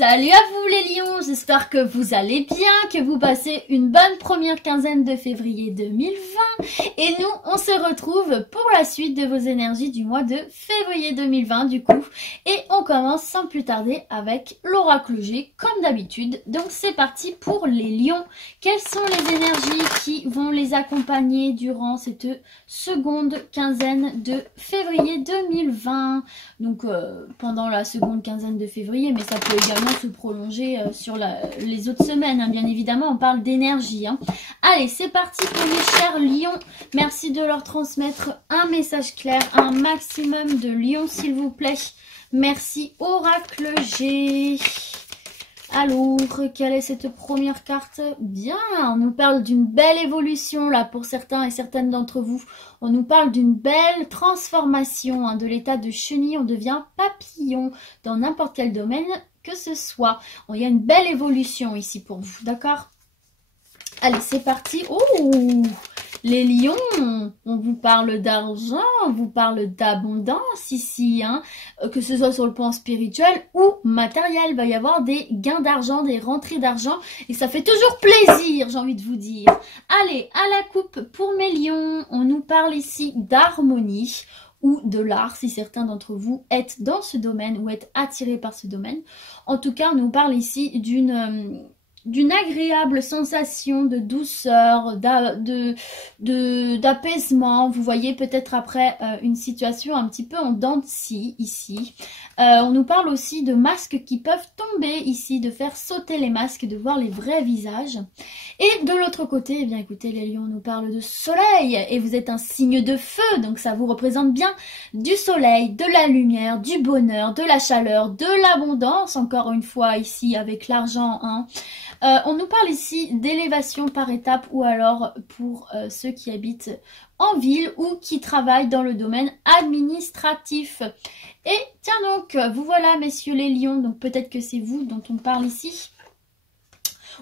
Salut à vous les lions, j'espère que vous allez bien, que vous passez une bonne première quinzaine de février 2020 et nous on se retrouve pour la suite de vos énergies du mois de février 2020 du coup et on commence sans plus tarder avec l'oracle G comme d'habitude. Donc c'est parti pour les lions. Quelles sont les énergies qui vont les accompagner durant cette seconde quinzaine de février 2020? Donc pendant la seconde quinzaine de février, mais ça peut également se prolonger sur les autres semaines, hein. Bien évidemment, on parle d'énergie. Hein. Allez, c'est parti pour mes chers lions. Merci de leur transmettre un message clair, un maximum de lions, s'il vous plaît. Merci, Oracle G. Alors, quelle est cette première carte? Bien, on nous parle d'une belle évolution là pour certains et certaines d'entre vous. On nous parle d'une belle transformation, hein, de l'état de chenille, on devient papillon dans n'importe quel domaine que ce soit. Il y a une belle évolution ici pour vous, d'accord? Allez, c'est parti. Oh, les lions, on vous parle d'argent, on vous parle d'abondance ici, hein, que ce soit sur le plan spirituel ou matériel. Il va y avoir des gains d'argent, des rentrées d'argent et ça fait toujours plaisir, j'ai envie de vous dire. Allez, à la coupe pour mes lions, on nous parle ici d'harmonie ou de l'art, si certains d'entre vous êtes dans ce domaine ou êtes attirés par ce domaine. En tout cas, on nous parle ici d'une agréable sensation de douceur, d'apaisement. Vous voyez peut-être après une situation un petit peu en dents de scie ici. On nous parle aussi de masques qui peuvent tomber ici, de faire sauter les masques, de voir les vrais visages. Et de l'autre côté, eh bien écoutez, les lions nous parlent de soleil et vous êtes un signe de feu, donc ça vous représente bien du soleil, de la lumière, du bonheur, de la chaleur, de l'abondance, encore une fois ici avec l'argent, hein. On nous parle ici d'élévation par étape ou alors pour ceux qui habitent en ville ou qui travaillent dans le domaine administratif. Et tiens donc, vous voilà messieurs les lions, donc peut-être que c'est vous dont on parle ici.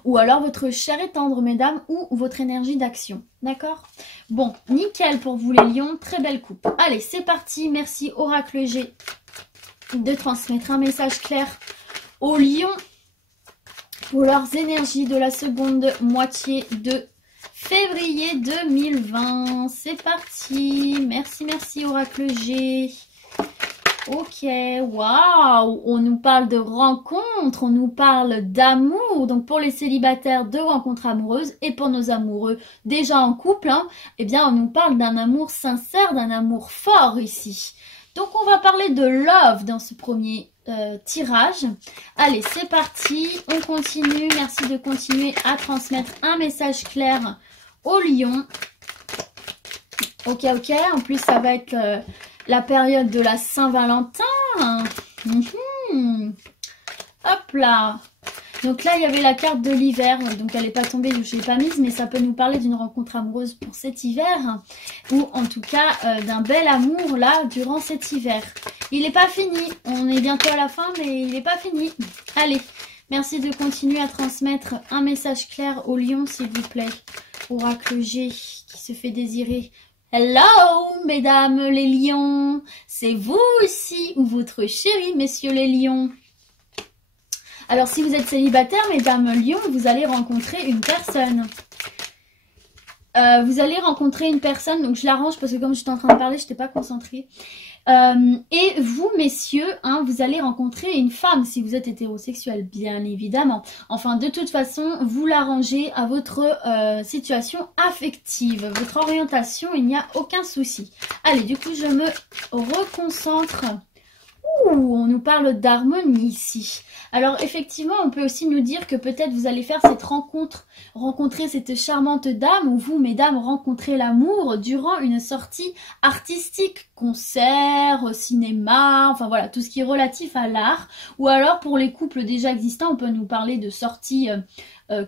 Ou alors votre chair et tendre mesdames ou votre énergie d'action, d'accord? Bon, nickel pour vous les lions, très belle coupe. Allez, c'est parti, merci Oracle G de transmettre un message clair aux lions pour leurs énergies de la seconde moitié de février 2020. C'est parti. Merci, merci Oracle G. Ok, waouh. On nous parle de rencontres, on nous parle d'amour. Donc pour les célibataires, de rencontres amoureuses. Et pour nos amoureux déjà en couple, hein, eh bien on nous parle d'un amour sincère, d'un amour fort ici. Donc on va parler de love dans ce premier tirage. Allez, c'est parti, on continue. Merci de continuer à transmettre un message clair aux lions. Ok, ok, en plus ça va être la période de la Saint-Valentin. Hop là. Donc là, il y avait la carte de l'hiver, donc elle n'est pas tombée, donc je ne l'ai pas mise, mais ça peut nous parler d'une rencontre amoureuse pour cet hiver, ou en tout cas d'un bel amour là, durant cet hiver. Il n'est pas fini, on est bientôt à la fin, mais il n'est pas fini. Allez, merci de continuer à transmettre un message clair aux lions, s'il vous plaît. Oracle G qui se fait désirer. Hello, mesdames les lions, c'est vous ici, ou votre chéri, messieurs les lions. Alors, si vous êtes célibataire, mesdames lions, vous allez rencontrer une personne. Vous allez rencontrer une personne, donc je l'arrange parce que comme j'étais en train de parler, je n'étais pas concentrée. Et vous, messieurs, hein, vous allez rencontrer une femme si vous êtes hétérosexuel, bien évidemment. Enfin, de toute façon, vous l'arrangez à votre situation affective, votre orientation, il n'y a aucun souci. Allez, du coup, je me reconcentre. Ouh, on nous parle d'harmonie ici. Alors effectivement, on peut aussi nous dire que peut-être vous allez faire cette rencontre, rencontrer cette charmante dame ou vous, mesdames, rencontrer l'amour durant une sortie artistique, concert, cinéma, enfin voilà, tout ce qui est relatif à l'art. Ou alors pour les couples déjà existants, on peut nous parler de sorties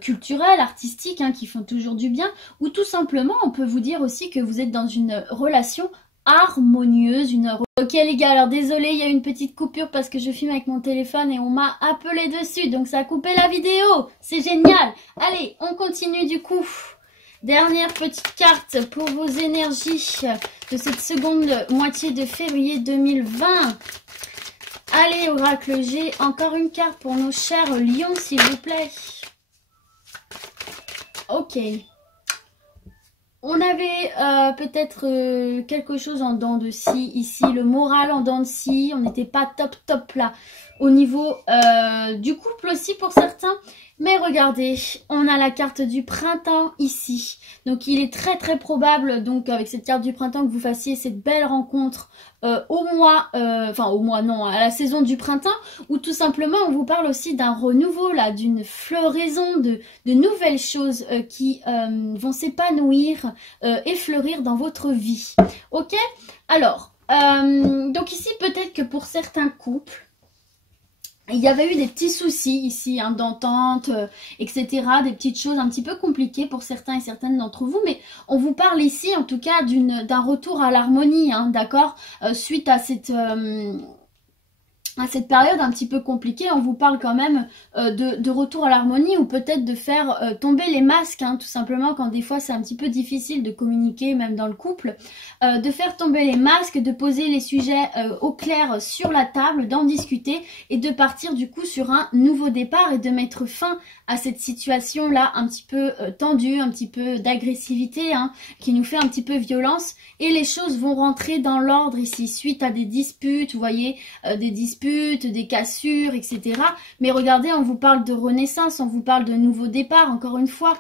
culturelles, artistiques, hein, qui font toujours du bien. Ou tout simplement, on peut vous dire aussi que vous êtes dans une relation harmonieuse, Ok les gars, alors désolé, il y a une petite coupure parce que je filme avec mon téléphone et on m'a appelé dessus, donc ça a coupé la vidéo, c'est génial. Allez, on continue du coup. Dernière petite carte pour vos énergies de cette seconde moitié de février 2020. Allez, oracle G, encore une carte pour nos chers lions, s'il vous plaît. Ok. On avait peut-être quelque chose en dents de scie ici, le moral en dents de scie, on n'était pas top là au niveau du couple aussi pour certains. Mais regardez, on a la carte du printemps ici. Donc il est très probable, donc avec cette carte du printemps, que vous fassiez cette belle rencontre à la saison du printemps, ou tout simplement on vous parle aussi d'un renouveau là, d'une floraison, de nouvelles choses qui vont s'épanouir et fleurir dans votre vie. Ok? Alors, donc ici peut-être que pour certains couples, il y avait eu des petits soucis ici, hein, d'entente, etc. Des petites choses un petit peu compliquées pour certains et certaines d'entre vous. Mais on vous parle ici, en tout cas, d'un retour à l'harmonie, hein, d'accord, suite à cette période un petit peu compliquée. On vous parle quand même de retour à l'harmonie, ou peut-être de faire tomber les masques, hein, tout simplement, quand des fois c'est un petit peu difficile de communiquer, même dans le couple. De faire tomber les masques, de poser les sujets au clair sur la table, d'en discuter et de partir du coup sur un nouveau départ et de mettre fin à cette situation-là un petit peu tendue, un petit peu d'agressivité, hein, qui nous fait un petit peu violence. Et les choses vont rentrer dans l'ordre ici, suite à des disputes, vous voyez, des disputes, des cassures, etc. Mais regardez, on vous parle de renaissance, on vous parle de nouveau départ, encore une fois.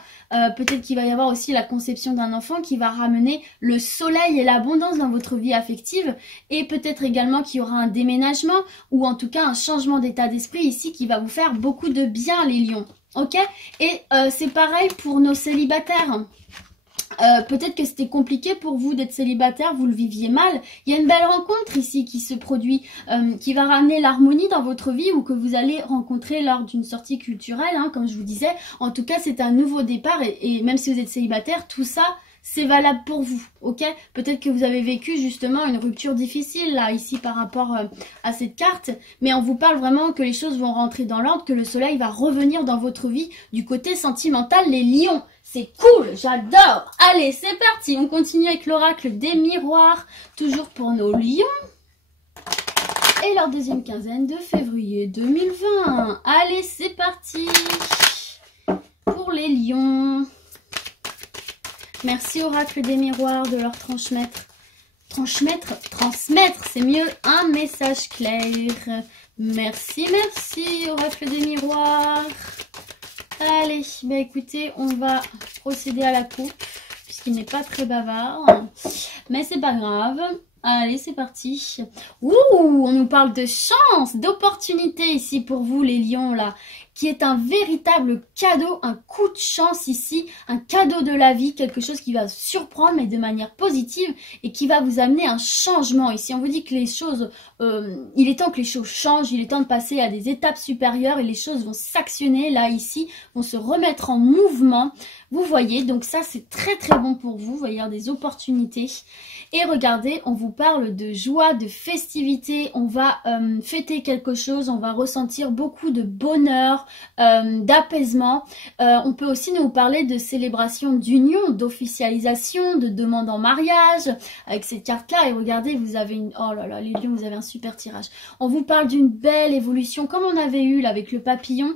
Peut-être qu'il va y avoir aussi la conception d'un enfant qui va ramener le soleil et l'abondance dans votre vie affective, et peut-être également qu'il y aura un déménagement ou en tout cas un changement d'état d'esprit ici qui va vous faire beaucoup de bien, les lions. Ok? Et c'est pareil pour nos célibataires. Peut-être que c'était compliqué pour vous d'être célibataire, vous le viviez mal. Il y a une belle rencontre ici qui se produit, qui va ramener l'harmonie dans votre vie, ou que vous allez rencontrer lors d'une sortie culturelle, hein, comme je vous disais. En tout cas, c'est un nouveau départ, et même si vous êtes célibataire, tout ça, c'est valable pour vous, ok? Peut-être que vous avez vécu justement une rupture difficile là, ici, par rapport à cette carte, mais on vous parle vraiment que les choses vont rentrer dans l'ordre, que le soleil va revenir dans votre vie du côté sentimental, les lions. C'est cool, j'adore. Allez, c'est parti, on continue avec l'oracle des miroirs, toujours pour nos lions. Et leur deuxième quinzaine de février 2020. Allez, c'est parti pour les lions. Merci oracle des miroirs de leur transmettre, c'est mieux, un message clair. Merci oracle des miroirs. Allez, bah écoutez, on va procéder à la coupe, puisqu'il n'est pas très bavard, mais c'est pas grave. Allez, c'est parti. Ouh, on nous parle de chance, d'opportunité ici pour vous les lions là, qui est un véritable cadeau, un coup de chance ici, un cadeau de la vie, quelque chose qui va surprendre mais de manière positive et qui va vous amener un changement. Ici, on vous dit que les choses, il est temps que les choses changent, il est temps de passer à des étapes supérieures et les choses vont s'actionner là, ici, vont se remettre en mouvement. Vous voyez, donc ça c'est très bon pour vous, vous voyez, il y a des opportunités. Et regardez, on vous parle de joie, de festivité, on va fêter quelque chose, on va ressentir beaucoup de bonheur, d'apaisement. On peut aussi nous parler de célébration d'union, d'officialisation, de demande en mariage, avec cette carte-là. Et regardez, vous avez une... Oh là là, les lions, vous avez un super tirage. On vous parle d'une belle évolution, comme on avait eu là avec le papillon.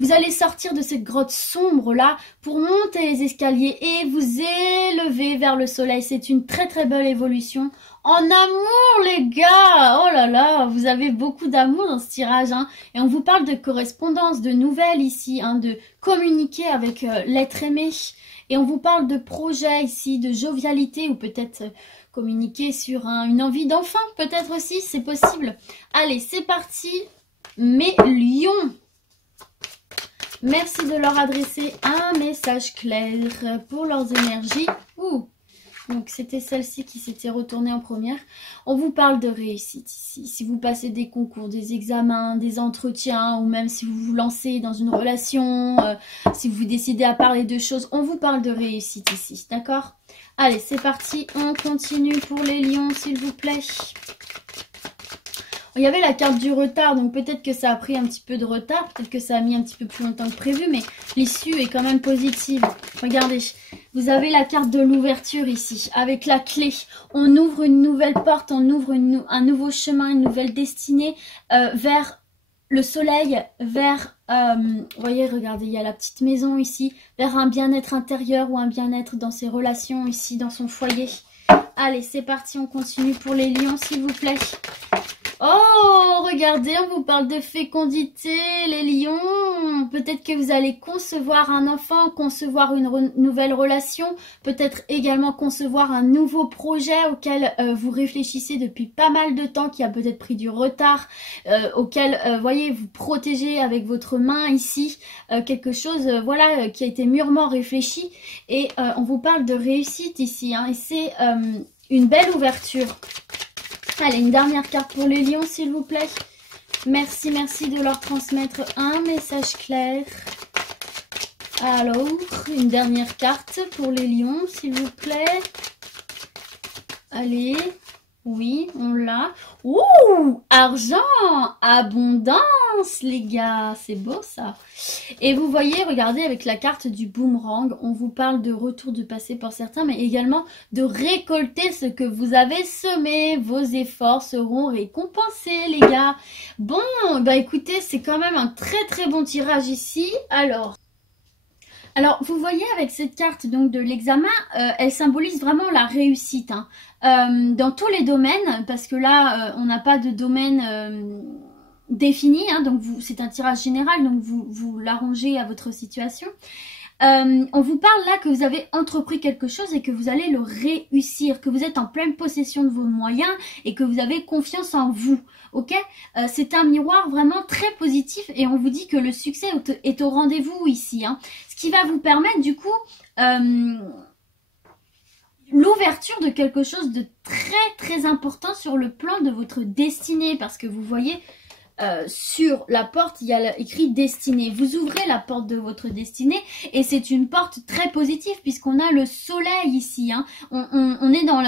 Vous allez sortir de cette grotte sombre là pour monter les escaliers et vous élever vers le soleil. C'est une très belle évolution. En amour les gars, oh là là, vous avez beaucoup d'amour dans ce tirage, hein. Et on vous parle de correspondance, de nouvelles ici, hein, de communiquer avec l'être aimé. Et on vous parle de projets ici, de jovialité, ou peut-être communiquer sur une envie d'enfant, peut-être aussi, c'est possible. Allez, c'est parti, mes lions. Merci de leur adresser un message clair pour leurs énergies. Ouh. Donc c'était celle-ci qui s'était retournée en première. On vous parle de réussite ici. Si vous passez des concours, des examens, des entretiens, ou même si vous vous lancez dans une relation, si vous décidez à parler de choses, on vous parle de réussite ici, d'accord? Allez, c'est parti, on continue pour les lions, s'il vous plaît. Il y avait la carte du retard, donc peut-être que ça a pris un petit peu de retard, peut-être que ça a mis un petit peu plus longtemps que prévu, mais l'issue est quand même positive. Regardez, vous avez la carte de l'ouverture ici, avec la clé. On ouvre une nouvelle porte, on ouvre un nouveau chemin, une nouvelle destinée vers le soleil, vers, vous voyez, regardez, il y a la petite maison ici, vers un bien-être intérieur ou un bien-être dans ses relations ici, dans son foyer. Allez, c'est parti, on continue pour les lions, s'il vous plaît. Oh, regardez, on vous parle de fécondité, les lions. Peut-être que vous allez concevoir un enfant, concevoir une nouvelle relation, peut-être également concevoir un nouveau projet auquel vous réfléchissez depuis pas mal de temps, qui a peut-être pris du retard, auquel, voyez, vous protégez avec votre main ici, quelque chose, voilà, qui a été mûrement réfléchi. Et on vous parle de réussite ici, hein, et c'est une belle ouverture. Allez, une dernière carte pour les lions, s'il vous plaît. Merci, merci de leur transmettre un message clair. Alors, une dernière carte pour les lions, s'il vous plaît. Allez, oui, on l'a. Ouh, argent, abondance, les gars, c'est beau ça. Et vous voyez, regardez, avec la carte du boomerang, on vous parle de retour du passé pour certains, mais également de récolter ce que vous avez semé. Vos efforts seront récompensés, les gars. Bon, bah écoutez, c'est quand même un très très bon tirage ici. Alors, vous voyez avec cette carte donc de l'examen, elle symbolise vraiment la réussite, hein, dans tous les domaines, parce que là, on n'a pas de domaine défini, hein, donc c'est un tirage général, donc vous l'arrangez à votre situation. On vous parle là que vous avez entrepris quelque chose et que vous allez le réussir, que vous êtes en pleine possession de vos moyens et que vous avez confiance en vous. Ok, c'est un miroir vraiment très positif et on vous dit que le succès est au rendez-vous ici, hein. Ce qui va vous permettre du coup l'ouverture de quelque chose de très très important sur le plan de votre destinée, parce que vous voyez sur la porte il y a écrit destinée. Vous ouvrez la porte de votre destinée et c'est une porte très positive puisqu'on a le soleil ici, hein. On est dans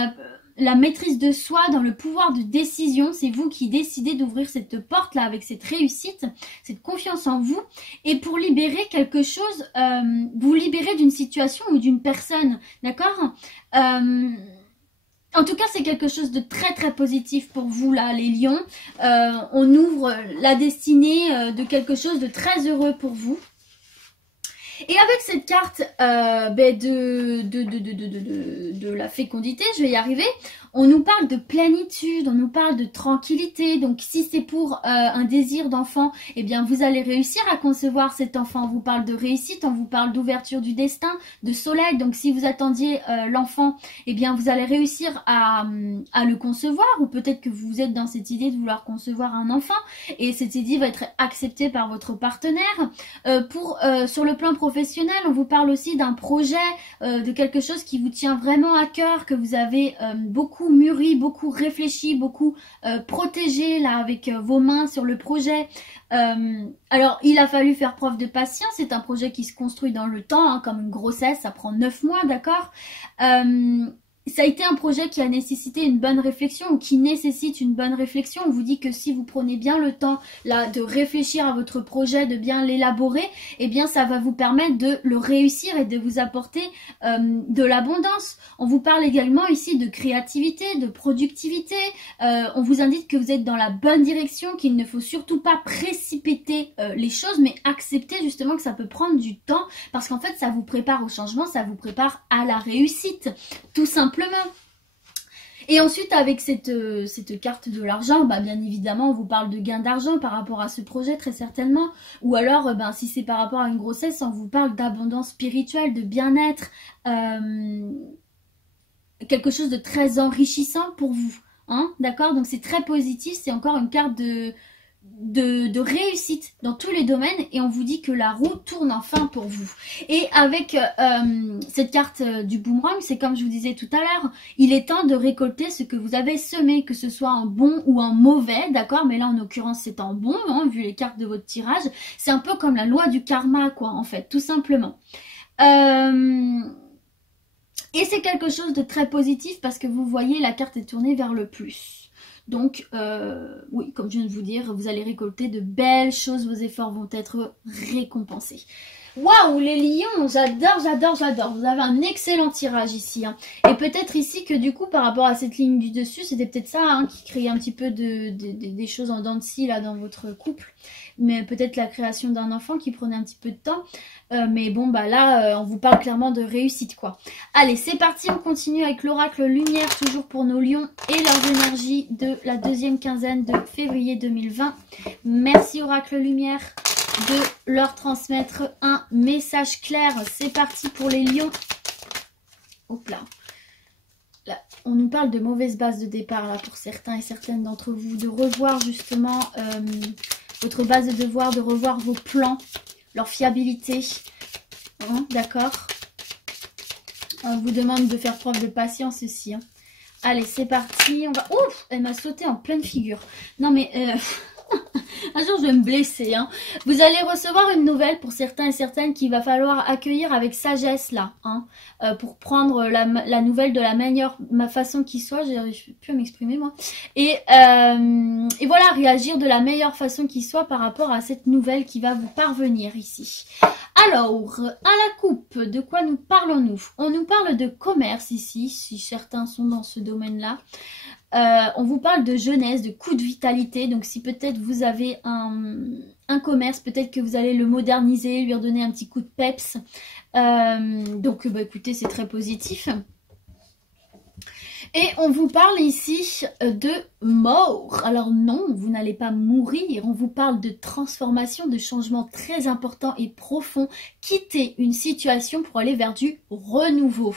la maîtrise de soi, dans le pouvoir de décision. C'est vous qui décidez d'ouvrir cette porte là avec cette réussite, cette confiance en vous, et pour libérer quelque chose, vous libérer d'une situation ou d'une personne, d'accord. En tout cas, c'est quelque chose de très très positif pour vous là, les lions. On ouvre la destinée de quelque chose de très heureux pour vous. Et avec cette carte de la fécondité, je vais y arriver, on nous parle de plénitude, on nous parle de tranquillité. Donc si c'est pour un désir d'enfant, eh bien vous allez réussir à concevoir cet enfant. On vous parle de réussite, on vous parle d'ouverture du destin, de soleil. Donc si vous attendiez l'enfant, eh bien vous allez réussir à le concevoir, ou peut-être que vous êtes dans cette idée de vouloir concevoir un enfant et cette idée va être acceptée par votre partenaire. Sur le plan professionnel, on vous parle aussi d'un projet, de quelque chose qui vous tient vraiment à cœur, que vous avez beaucoup mûri, beaucoup réfléchi, beaucoup protégé là avec vos mains sur le projet. Alors il a fallu faire preuve de patience, c'est un projet qui se construit dans le temps, hein, comme une grossesse, ça prend 9 mois, d'accord. Ça a été un projet qui a nécessité une bonne réflexion, ou qui nécessite une bonne réflexion. On vous dit que si vous prenez bien le temps là de réfléchir à votre projet, de bien l'élaborer, eh bien ça va vous permettre de le réussir et de vous apporter de l'abondance. On vous parle également ici de créativité, de productivité. On vous indique que vous êtes dans la bonne direction, qu'il ne faut surtout pas précipiter les choses, mais accepter justement que ça peut prendre du temps, parce qu'en fait ça vous prépare au changement, ça vous prépare à la réussite, tout simplement. Et ensuite avec cette carte de l'argent, bah, bien évidemment on vous parle de gain d'argent par rapport à ce projet, très certainement. Ou alors si c'est par rapport à une grossesse, on vous parle d'abondance spirituelle, de bien-être, quelque chose de très enrichissant pour vous, hein, d'accord. Donc c'est très positif, c'est encore une carte de réussite dans tous les domaines, et on vous dit que la roue tourne enfin pour vous. Et avec cette carte du boomerang, c'est comme je vous disais tout à l'heure, il est temps de récolter ce que vous avez semé, que ce soit en bon ou en mauvais, d'accord, mais là en l'occurrence c'est en bon, hein, vu les cartes de votre tirage. C'est un peu comme la loi du karma, quoi, en fait, tout simplement. Et c'est quelque chose de très positif parce que vous voyez, la carte est tournée vers le plus. Donc, oui, comme je viens de vous dire, vous allez récolter de belles choses, vos efforts vont être récompensés. Waouh, les lions, j'adore, j'adore, j'adore. Vous avez un excellent tirage ici. Hein. Et peut-être ici que du coup, par rapport à cette ligne du dessus, c'était peut-être ça hein, qui créait un petit peu des choses en dents de scie là dans votre couple. Mais peut-être la création d'un enfant qui prenait un petit peu de temps. Mais bon, bah là, on vous parle clairement de réussite, quoi. Allez, c'est parti, on continue avec l'oracle lumière, toujours pour nos lions et leurs énergies de la deuxième quinzaine de février 2020. Merci, oracle lumière, de leur transmettre un message clair. C'est parti pour les lions. Hop là. Là, on nous parle de mauvaise base de départ, là, pour certains et certaines d'entre vous, de revoir justement votre base de devoir, de revoir vos plans, leur fiabilité, hein, d'accord. On vous demande de faire preuve de patience aussi. Hein. Allez, c'est parti. On va... Ouf, elle m'a sauté en pleine figure. Non mais... un jour, je vais me blesser. Hein. Vous allez recevoir une nouvelle pour certains et certaines qu'il va falloir accueillir avec sagesse là. Hein, pour prendre la nouvelle de la meilleure façon qui soit. J'arrive plus à m'exprimer moi. Et voilà, réagir de la meilleure façon qui soit par rapport à cette nouvelle qui va vous parvenir ici. Alors, à la coupe, de quoi nous parlons-nous? On nous parle de commerce ici, si certains sont dans ce domaine-là. On vous parle de jeunesse, de coup de vitalité. Donc si peut-être vous avez un commerce, peut-être que vous allez le moderniser, lui redonner un petit coup de peps. Donc bah, écoutez, c'est très positif. Et on vous parle ici de mort. Alors non, vous n'allez pas mourir. On vous parle de transformation, de changement très important et profond. Quitter une situation pour aller vers du renouveau.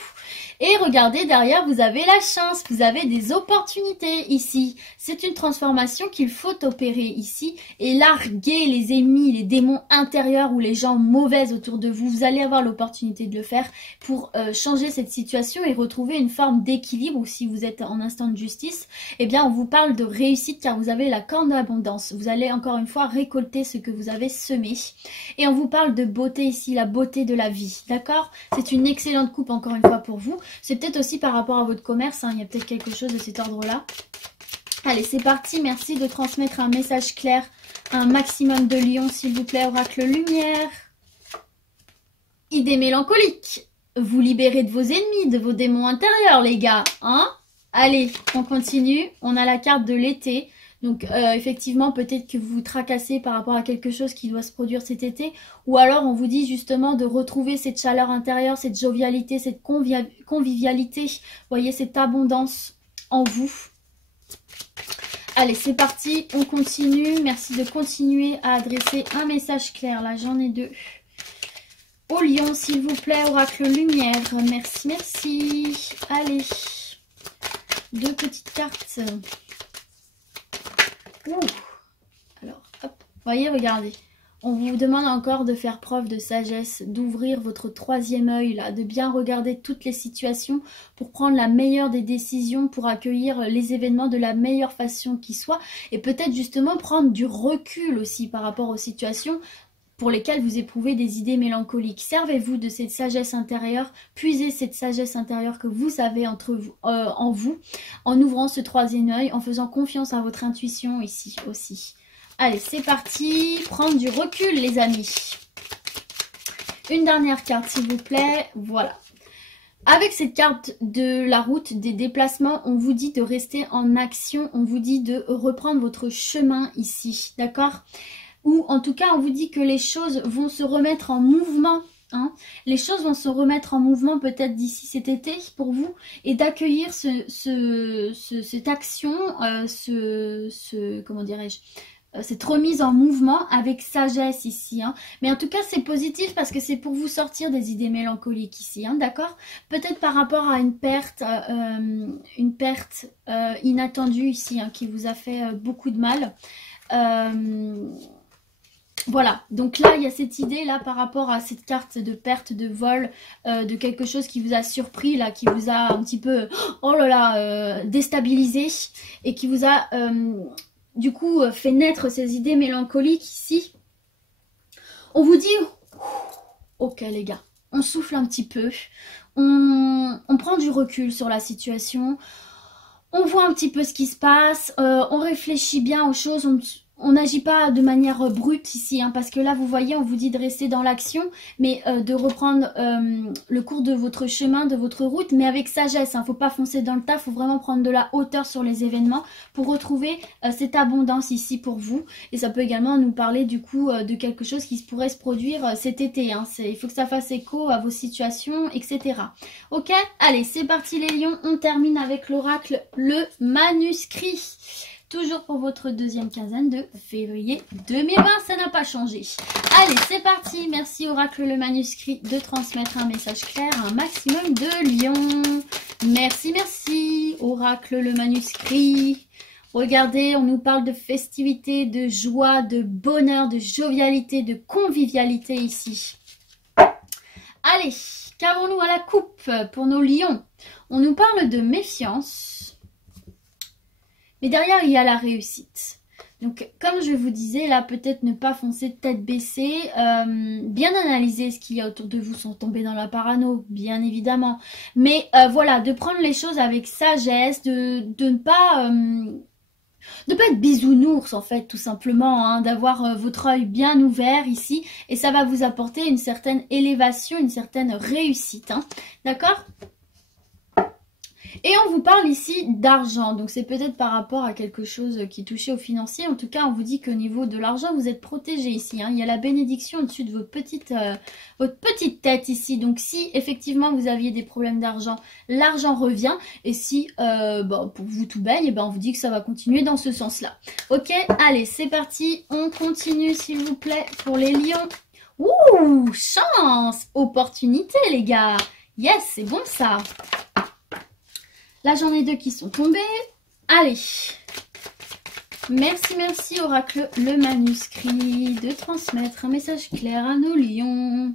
Et regardez, derrière, vous avez la chance. Vous avez des opportunités ici. C'est une transformation qu'il faut opérer ici. Et larguer les ennemis, les démons intérieurs ou les gens mauvais autour de vous. Vous allez avoir l'opportunité de le faire pour changer cette situation et retrouver une forme d'équilibre ou si vous êtes en instant de justice, eh bien on vous parle de réussite car vous avez la corne de l'abondance. Vous allez encore une fois récolter ce que vous avez semé. Et on vous parle de beauté ici, la beauté de la vie, d'accord? C'est une excellente coupe encore une fois pour vous. C'est peut-être aussi par rapport à votre commerce, hein, il y a peut-être quelque chose de cet ordre-là. Allez, c'est parti, merci de transmettre un message clair, un maximum de lions s'il vous plaît, oracle lumière. Idée mélancolique. Vous libérez de vos ennemis, de vos démons intérieurs, les gars. Hein? Allez, on continue. On a la carte de l'été. Donc, effectivement, peut-être que vous vous tracassez par rapport à quelque chose qui doit se produire cet été. Ou alors, on vous dit justement de retrouver cette chaleur intérieure, cette jovialité, cette convivialité. Vous voyez, cette abondance en vous. Allez, c'est parti. On continue. Merci de continuer à adresser un message clair. Là, j'en ai deux. Au lion, s'il vous plaît, oracle lumière. Merci, merci. Allez, deux petites cartes. Ouh. Alors, hop. Voyez, regardez. On vous demande encore de faire preuve de sagesse, d'ouvrir votre troisième œil, là, de bien regarder toutes les situations pour prendre la meilleure des décisions, pour accueillir les événements de la meilleure façon qui soit. Et peut-être justement prendre du recul aussi par rapport aux situations pour lesquels vous éprouvez des idées mélancoliques. Servez-vous de cette sagesse intérieure, puisez cette sagesse intérieure que vous avez en vous, en ouvrant ce troisième œil, en faisant confiance à votre intuition ici aussi. Allez, c'est parti, prendre du recul les amis. Une dernière carte s'il vous plaît, voilà. Avec cette carte de la route, des déplacements, on vous dit de rester en action, on vous dit de reprendre votre chemin ici, d'accord ? Ou en tout cas, on vous dit que les choses vont se remettre en mouvement. Hein. Les choses vont se remettre en mouvement peut-être d'ici cet été pour vous. Et d'accueillir cette action, comment dirais-je, cette remise en mouvement avec sagesse ici. Hein. Mais en tout cas, c'est positif parce que c'est pour vous sortir des idées mélancoliques ici. Hein, d'accord? Peut-être par rapport à une perte inattendue ici hein, qui vous a fait beaucoup de mal. Voilà, donc là, il y a cette idée là par rapport à cette carte de perte, de vol, de quelque chose qui vous a surpris, là, qui vous a un petit peu, oh là là, déstabilisé et qui vous a du coup fait naître ces idées mélancoliques ici. On vous dit, ok les gars, on souffle un petit peu, on prend du recul sur la situation. on voit un petit peu ce qui se passe, on réfléchit bien aux choses, on n'agit pas de manière brute ici, hein, parce que là, vous voyez, on vous dit de rester dans l'action, mais de reprendre le cours de votre chemin, de votre route, mais avec sagesse. Hein, faut pas foncer dans le tas, faut vraiment prendre de la hauteur sur les événements pour retrouver cette abondance ici pour vous. Et ça peut également nous parler du coup de quelque chose qui pourrait se produire cet été. Hein. Il faut que ça fasse écho à vos situations, etc. Ok, allez, c'est parti les lions, on termine avec l'oracle, le manuscrit. Toujours pour votre deuxième quinzaine de février 2020, ça n'a pas changé. Allez, c'est parti. Merci Oracle le manuscrit de transmettre un message clair à un maximum de lions. Merci, merci Oracle le manuscrit. Regardez, on nous parle de festivité, de joie, de bonheur, de jovialité, de convivialité ici. Allez, qu'avons-nous à la coupe pour nos lions? On nous parle de méfiance. Mais derrière, il y a la réussite. Donc, comme je vous disais, là, peut-être ne pas foncer tête baissée. Bien analyser ce qu'il y a autour de vous sans tomber dans la parano, bien évidemment. Mais voilà, de prendre les choses avec sagesse, de ne pas être bisounours, en fait, tout simplement. Hein, d'avoir votre œil bien ouvert ici. Et ça va vous apporter une certaine élévation, une certaine réussite. Hein, d'accord ? Et on vous parle ici d'argent, donc c'est peut-être par rapport à quelque chose qui touchait au financier. En tout cas, on vous dit qu'au niveau de l'argent, vous êtes protégé ici. Hein. Il y a la bénédiction au-dessus de votre petite tête ici. Donc si effectivement vous aviez des problèmes d'argent, l'argent revient. Et si pour vous tout baigne, on vous dit que ça va continuer dans ce sens-là. Ok, allez, c'est parti. On continue s'il vous plaît pour les lions. Ouh, chance, opportunité les gars. Yes, c'est bon ça. Là, j'en ai deux qui sont tombés. Allez. Merci, merci, Oracle, le manuscrit, de transmettre un message clair à nos lions.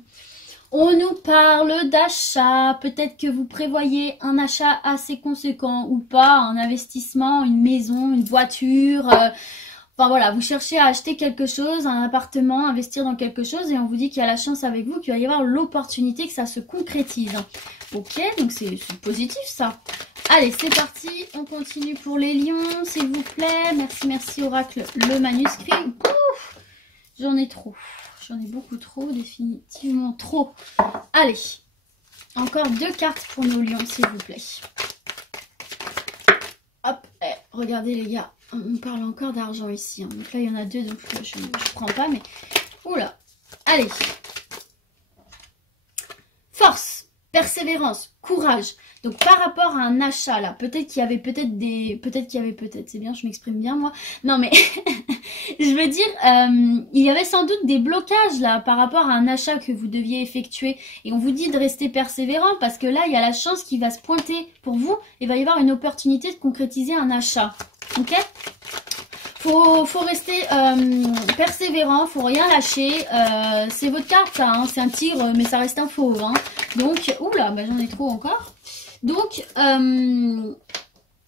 On nous parle d'achat. Peut-être que vous prévoyez un achat assez conséquent ou pas, un investissement, une maison, une voiture. Enfin voilà, vous cherchez à acheter quelque chose, un appartement, investir dans quelque chose et on vous dit qu'il y a la chance avec vous, qu'il va y avoir l'opportunité que ça se concrétise. Ok, donc c'est positif ça. Allez, c'est parti, on continue pour les lions, s'il vous plaît. Merci, merci Oracle, le manuscrit. J'en ai trop, j'en ai beaucoup trop, définitivement trop. Allez, encore deux cartes pour nos lions, s'il vous plaît. Hop, regardez les gars, on parle encore d'argent ici. Hein. Donc là, il y en a deux, donc je ne prends pas, mais... Oula, allez. Force, persévérance, courage. Donc par rapport à un achat là, peut-être qu'il y avait c'est bien, je m'exprime bien moi. Non mais, je veux dire, il y avait sans doute des blocages là par rapport à un achat que vous deviez effectuer. Et on vous dit de rester persévérant parce que là, il y a la chance qui va se pointer pour vous. Il va y avoir une opportunité de concrétiser un achat. Ok ? Faut rester persévérant, faut rien lâcher. C'est votre carte ça, hein, c'est un tigre mais ça reste un fauve. Hein. Donc, oula, j'en ai trop encore. Donc,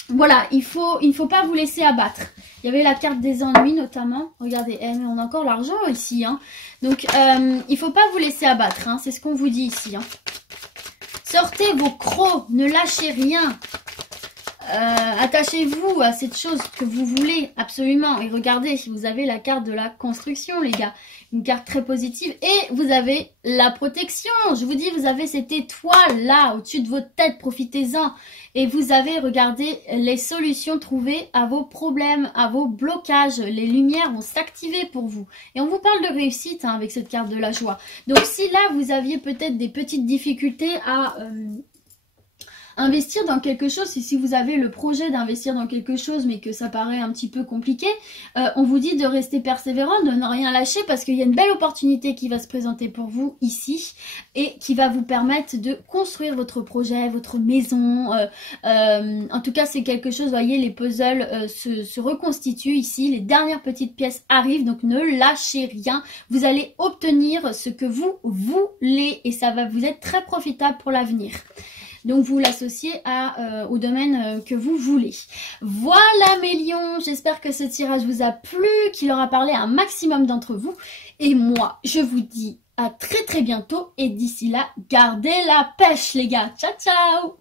voilà, il ne faut pas vous laisser abattre. Il y avait la carte des ennuis notamment. Regardez, mais on a encore l'argent ici. Hein. Donc, il ne faut pas vous laisser abattre. Hein. C'est ce qu'on vous dit ici. Hein. Sortez vos crocs, ne lâchez rien. Attachez-vous à cette chose que vous voulez absolument. Et regardez, vous avez la carte de la construction, les gars. Une carte très positive. Et vous avez la protection. Je vous dis, vous avez cette étoile là, au-dessus de votre tête. Profitez-en. Et vous avez, regardez, les solutions trouvées à vos problèmes, à vos blocages. Les lumières vont s'activer pour vous. Et on vous parle de réussite hein, avec cette carte de la joie. Donc si là, vous aviez peut-être des petites difficultés à... investir dans quelque chose, et si vous avez le projet d'investir dans quelque chose mais que ça paraît un petit peu compliqué, on vous dit de rester persévérant, de ne rien lâcher parce qu'il y a une belle opportunité qui va se présenter pour vous ici et qui va vous permettre de construire votre projet, votre maison. En tout cas, c'est quelque chose, vous voyez, les puzzles se reconstituent ici, les dernières petites pièces arrivent, donc ne lâchez rien. Vous allez obtenir ce que vous voulez et ça va vous être très profitable pour l'avenir. Donc vous l'associez au domaine que vous voulez. Voilà mes lions, j'espère que ce tirage vous a plu, qu'il aura parlé à un maximum d'entre vous. Et moi, je vous dis à très très bientôt et d'ici là, gardez la pêche les gars. Ciao ciao.